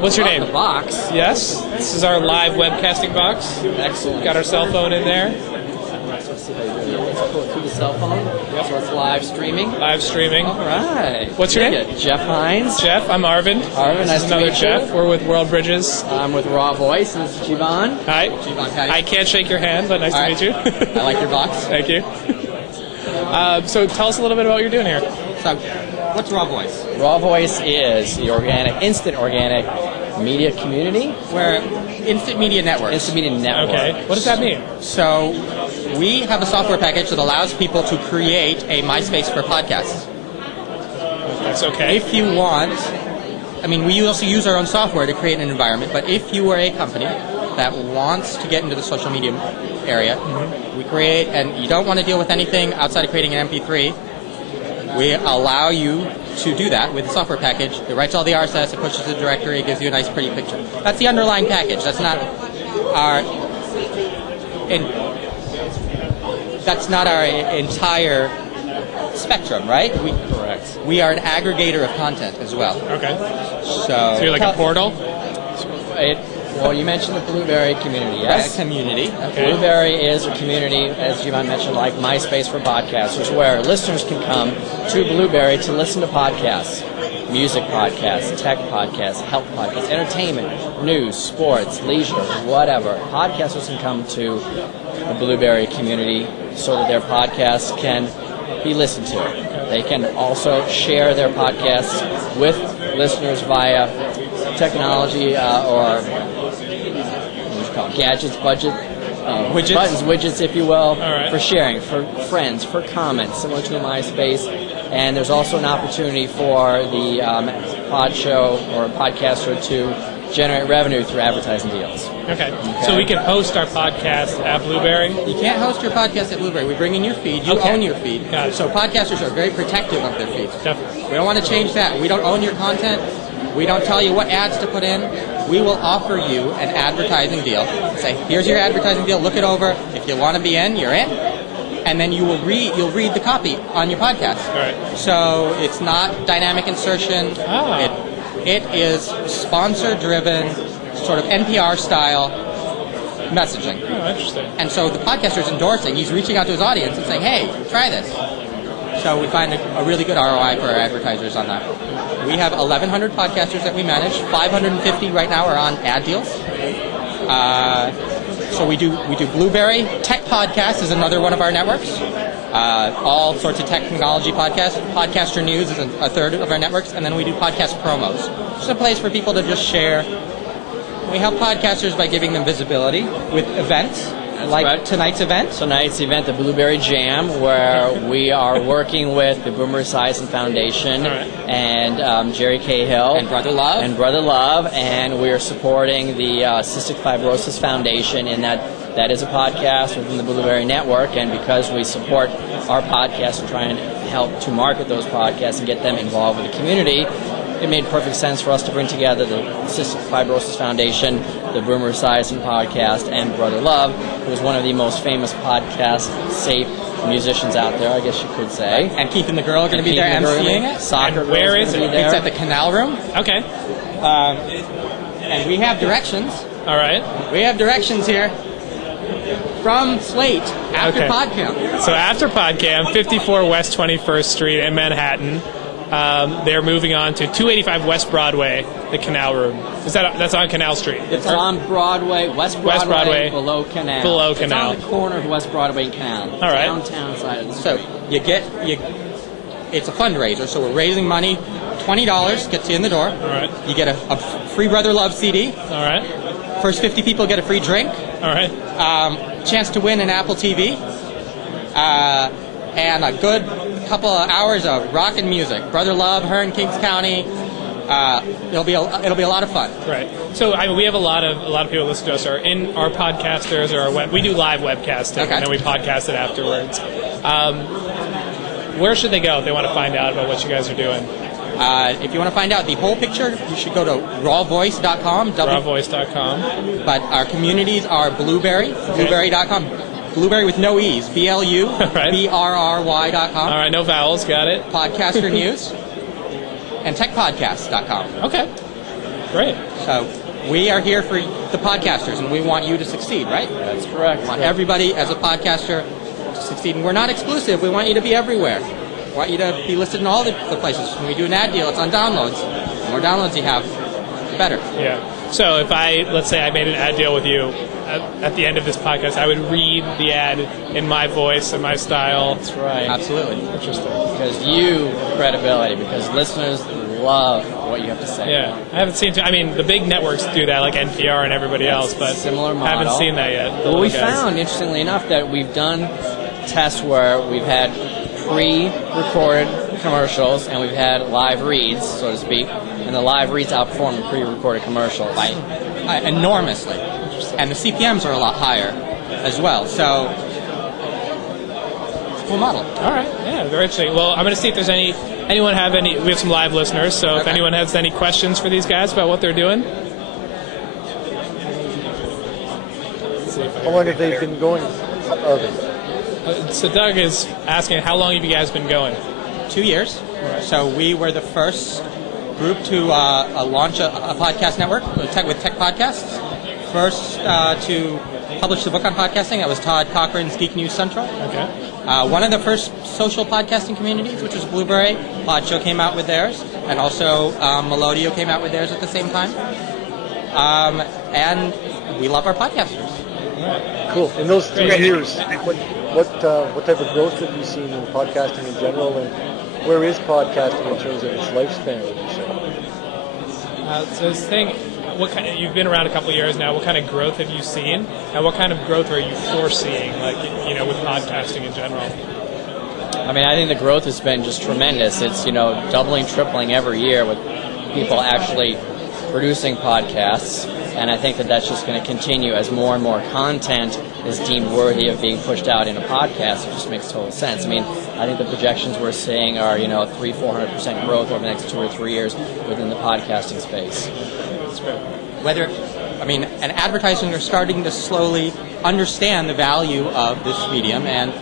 What's your name? The box. Yes. This is our live webcasting box. Excellent. Got our cell phone in there. Let's see how you do it. Let's pull it through the cell phone. Yep. So it's live streaming. Live streaming. All right. What's your name? Jeff Hines. Jeff. I'm Arvind. Arvind, nice This is to another meet Jeff. you. We're with worldbridges. I'm with Raw Voice. This is Jeevan. Hi. Jeevan, how I can't shake your hand, but nice to meet you. I like your box. Thank you. So tell us a little bit about what you're doing here. So, what's Raw Voice? Raw Voice is the instant organic media community. We're Instant Media Network. Instant Media Network. Okay. What does that mean? So, we have a software package that allows people to create a MySpace for podcasts. That's okay. If you want, we also use our own software to create an environment, but if you are a company that wants to get into the social media area, we create, and you don't want to deal with anything outside of creating an MP3, we allow you to do that with the software package. It writes all the RSS, it pushes the directory, it gives you a nice pretty picture. That's the underlying package. That's not our entire spectrum, right? Correct. We are an aggregator of content as well. Okay. So you're like a portal? Well, you mentioned the Blueberry community, yes? Community. Okay. Blueberry is a community, as Jeevan mentioned, like MySpace for podcasters, where listeners can come to Blueberry to listen to podcasts. Music podcasts, tech podcasts, health podcasts, entertainment, news, sports, leisure, whatever. Podcasters can come to the Blueberry community so that their podcasts can be listened to. They can also share their podcasts with listeners via technology or gadgets, Widgets. buttons, widgets, if you will, All right. for sharing, for friends, for comments, similar to MySpace. And there's also an opportunity for the pod show or podcaster to generate revenue through advertising deals. Okay. So we can host our podcast at Blueberry? You can't host your podcast at Blueberry. We bring in your feed. You own your feed. Got it. So podcasters are very protective of their feeds. Definitely. We don't want to change that. We don't own your content. We don't tell you what ads to put in. We will offer you an advertising deal. Say, here's your advertising deal. Look it over. If you want to be in, you're in. And then you'll read the copy on your podcast. All right. So it's not dynamic insertion. Ah. It is sponsor-driven, sort of NPR-style messaging. Oh, interesting. And so the podcaster's endorsing. He's reaching out to his audience and saying, hey, try this. So we find a really good ROI for our advertisers on that. We have 1,100 podcasters that we manage. 550 right now are on ad deals. So we do Blueberry. Tech Podcast is another one of our networks. All sorts of technology podcasts. Podcaster News is a third of our networks. And then we do podcast promos. Just a place for people to just share. We help podcasters by giving them visibility with events. Like tonight's event? Tonight's event, the Blueberry Jam, where we are working with the Boomer Esiason Foundation and Jerry Cahill. And Brother Love. And we are supporting the Cystic Fibrosis Foundation in that is a podcast within the Blueberry Network, and because we support our podcasts and try and help to market those podcasts and get them involved with the community, it made perfect sense for us to bring together the Cystic Fibrosis Foundation, the Boomer Esiason podcast, and Brother Love, who is one of the most famous podcast-safe musicians out there, I guess you could say. And Keith and the Girl are going to be there emceeing it. Soccer. And where is it? It's at the Canal Room. Okay. And we have directions. All right. We have directions here from Slate after PodCamp. So after PodCamp, 54 West 21st Street in Manhattan. They're moving on to 285 West Broadway, the Canal Room. That's on Canal Street? It's on Broadway, West Broadway, below Canal. Below Canal. It's on the corner of West Broadway and Canal. All right. Downtown side of the So it's a fundraiser, so we're raising money. $20 gets you in the door. All right. You get a free Brother Love CD. All right. First 50 people get a free drink. All right. Chance to win an Apple TV. And a good couple of hours of rockin' music. Brother Love, her in Kings County. It'll be a lot of fun. Right. So we have a lot of people listen to us are in our podcasters or we do live webcasting and then we podcast it afterwards. Where should they go if they want to find out about what you guys are doing? If you want to find out the whole picture, you should go to rawvoice.com. Rawvoice.com. But our communities are Blueberry, blueberry.com. Blueberry with no E's. BLUBRRY.com. All right, no vowels. Got it. Podcaster News. And techpodcast.com. Okay. Great. So we are here for the podcasters, and we want you to succeed, right? That's correct. We want everybody as a podcaster to succeed. And we're not exclusive. We want you to be everywhere. We want you to be listed in all the places. When we do an ad deal, it's on downloads. The more downloads you have, the better. Yeah. So if let's say I made an ad deal with you, at the end of this podcast, I would read the ad in my voice and my style. That's right. Absolutely. Interesting. Because you have credibility, because listeners love what you have to say. Yeah. I haven't seen, the big networks do that, like NPR and everybody else, but similar model. haven't seen that yet. Well, we found, interestingly enough, that we've done tests where we've had pre-recorded commercials and we've had live reads, so to speak, and the live reads outperform the pre-recorded commercials. Enormously. And the CPMs are a lot higher as well. So it's a cool model. All right. Yeah, very interesting. Well, I'm going to see if there's anyone have any. We have some live listeners, so if anyone has any questions for these guys about what they're doing. Let's see if How long have they been going? So Doug is asking, how long have you guys been going? 2 years. So we were the first group to launch a podcast network with Tech Podcasts. First to publish the book on podcasting. That was Todd Cochran's Geek News Central. Okay. One of the first social podcasting communities, which was Blueberry. Podshow came out with theirs, and also Melodio came out with theirs at the same time. And we love our podcasters. Cool. In those 3 years, what type of growth have you seen in podcasting in general, and where is podcasting in terms of its lifespan, would you say? So this thing, you've been around a couple of years now. What kind of growth have you seen, and what kind of growth are you foreseeing, with podcasting in general? I think the growth has been just tremendous. It's, doubling, tripling every year with people actually producing podcasts. And I think that that's just going to continue as more and more content is deemed worthy of being pushed out in a podcast. It just makes total sense. I think the projections we're seeing are, 300-400% growth over the next 2 or 3 years within the podcasting space. That's great. And advertising are starting to slowly understand the value of this medium, and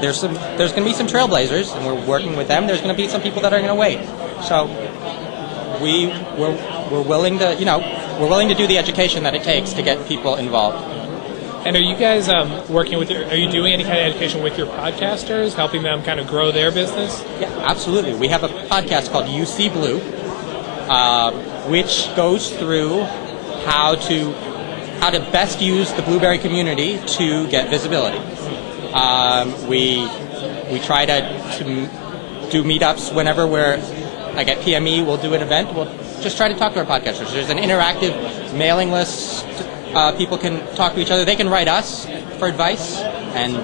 there's going to be some trailblazers, and we're working with them. There's going to be some people that are going to wait. So we're willing to, we're willing to do the education that it takes to get people involved. And are you guys working with are you doing any kind of education with your podcasters, helping them kind of grow their business? Yeah, absolutely. We have a podcast called UC Blue, which goes through how to best use the Blueberry community to get visibility. We try to do meetups whenever we're like at PME. We'll do an event. We'll just try to talk to our podcasters. There's an interactive mailing list. People can talk to each other. They can write us for advice, and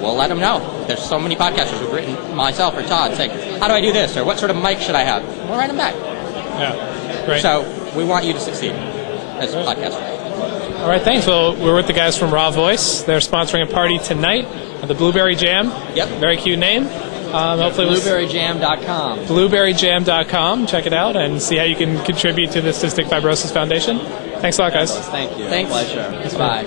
we'll let them know. There's so many podcasters who've written myself or Todd saying, how do I do this? Or what sort of mic should I have? We'll write them back. Yeah, great. So we want you to succeed as a podcaster. All right, thanks. Well, we're with the guys from Raw Voice. They're sponsoring a party tonight at the Blueberry Jam. Yep. Very cute name. Hopefully BlueberryJam.com. BlueberryJam.com. Check it out and see how you can contribute to the Cystic Fibrosis Foundation. Thanks a lot, guys. Thank you. Thanks. Pleasure. Bye.